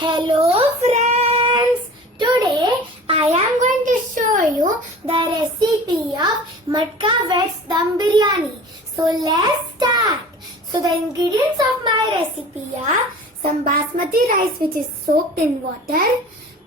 Hello friends! Today I am going to show you the recipe of Matka veg dum biryani. So let's start. So the ingredients of my recipe are some basmati rice which is soaked in water,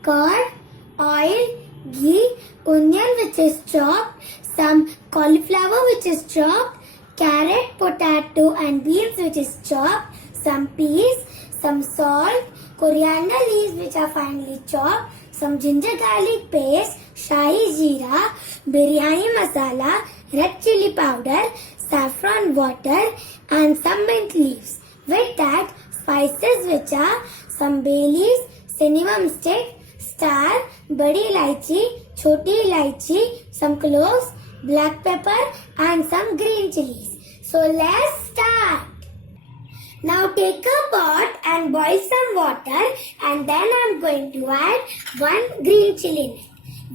curd, oil, ghee, onion which is chopped, some cauliflower which is chopped, carrot, potato and beans which is chopped, some peas, some salt, coriander leaves which are finely chopped, some ginger garlic paste, shahi jeera, biryani masala, red chili powder, saffron water and some mint leaves. With that, spices which are some bay leaves, cinnamon stick, star, badi ilaichi, choti ilaichi, some cloves, black pepper and some green chilies. So let's start. Now take a pot and boil some water and then I am going to add 1 green chili in it.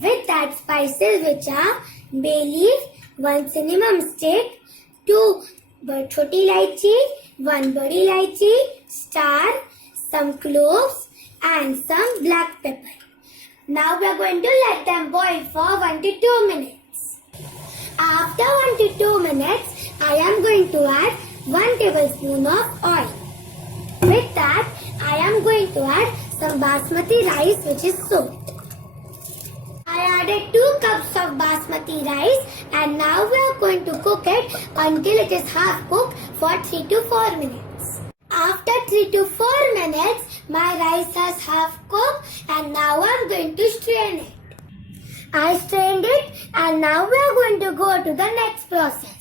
With that spices which are bay leaf, 1 cinnamon stick, 2 choti ilaichi, 1 badi ilaichi, star, some cloves and some black pepper. Now we are going to let them boil for 1 to 2 minutes. After 1 to 2 minutes, I am going to add 1 tablespoon of oil. With that, I am going to add some basmati rice which is soaked. I added 2 cups of basmati rice and now we are going to cook it until it is half cooked for 3 to 4 minutes. After 3 to 4 minutes, my rice has half cooked and now I am going to strain it. I strained it and now we are going to go to the next process.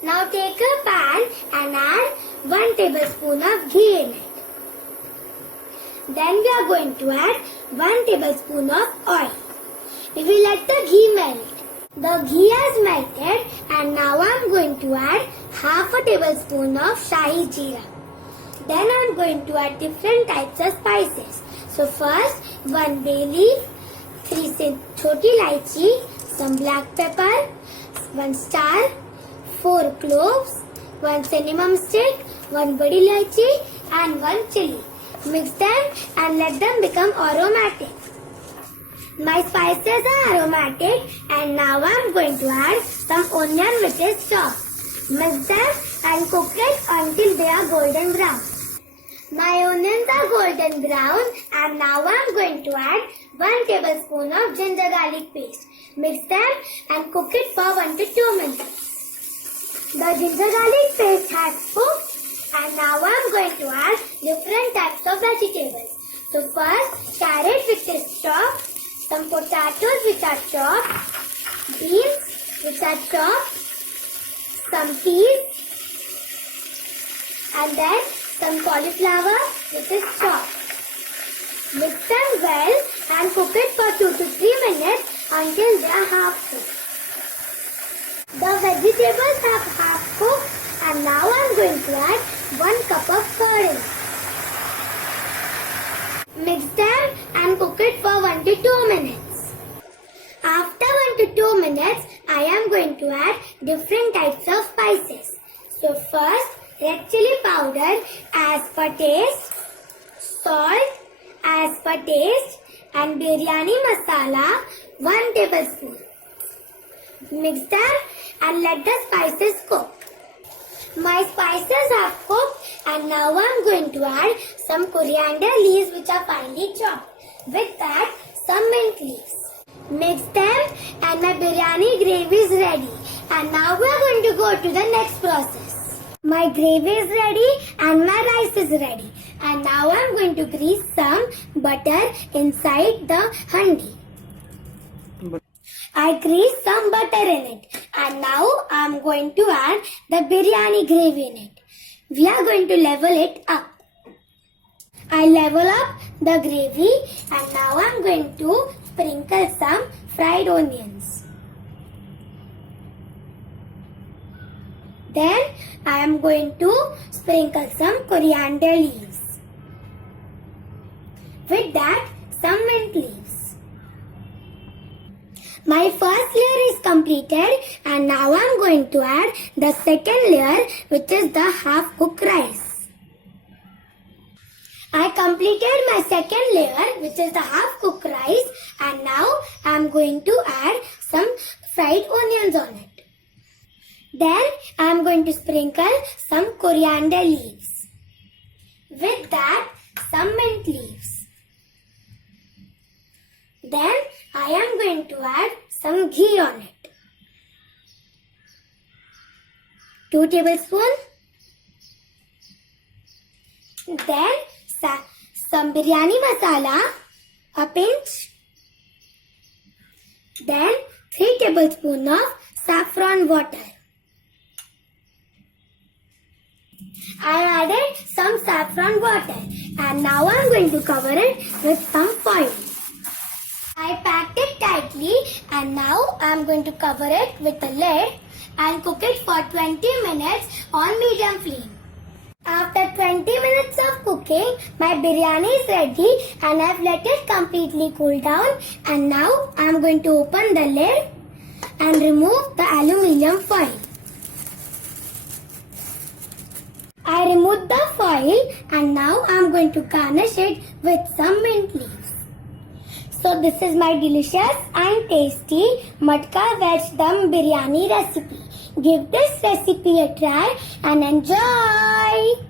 Now take a pan and add 1 tablespoon of ghee in it. Then we are going to add 1 tablespoon of oil. We will let the ghee melt. The ghee has melted and now I am going to add half a tablespoon of shahi jeera. Then I am going to add different types of spices. So first 1 bay leaf, 3 choti ilaichi, some black pepper, 1 star, 4 cloves, 1 cinnamon stick, 1 badi ilaichi and 1 chili. Mix them and let them become aromatic. My spices are aromatic and now I am going to add some onion which is chopped. Mix them and cook it until they are golden brown. My onions are golden brown and now I am going to add 1 tablespoon of ginger garlic paste. Mix them and cook it for 1 to 2 minutes. The ginger garlic paste has cooked and now I am going to add different types of vegetables. So first carrot which is chopped, some potatoes which are chopped, beans which are chopped, some peas and then some cauliflower which is chopped. Mix them well and cook it for 2 to 3 minutes until they are half cooked. The vegetables have half cooked and now I am going to add 1 cup of curd in. Mix them and cook it for 1 to 2 minutes. After 1 to 2 minutes, I am going to add different types of spices. So first, red chili powder as per taste, salt as per taste and biryani masala 1 tablespoon. Mix them and let the spices cook. My spices have cooked and now I am going to add some coriander leaves which are finely chopped. With that, some mint leaves. Mix them and my biryani gravy is ready. And now we are going to go to the next process. My gravy is ready and my rice is ready. And now I am going to grease some butter inside the handi. I greased some butter in it and now I am going to add the biryani gravy in it. We are going to level it up. I level up the gravy and now I am going to sprinkle some fried onions. Then I am going to sprinkle some coriander leaves. With that, some mint leaves. My first layer is completed and now I am going to add the second layer which is the half cooked rice. I completed my second layer, which is the half cooked rice, and now I am going to add some fried onions on it. Then I am going to sprinkle some coriander leaves. With that, some mint leaves. Then I am going to add some ghee on it. 2 tablespoons. Then some biryani masala, a pinch. Then 3 tablespoons of saffron water. I added some saffron water and now I am going to cover it with some foil. I packed it tightly and now I am going to cover it with a lid and cook it for 20 minutes on medium flame. After 20 minutes of cooking, my biryani is ready and I have let it completely cool down, and now I am going to open the lid and remove the aluminium foil. I removed the foil and now I am going to garnish it with some mint leaves. So this is my delicious and tasty Matka veg dum biryani recipe. Give this recipe a try and enjoy.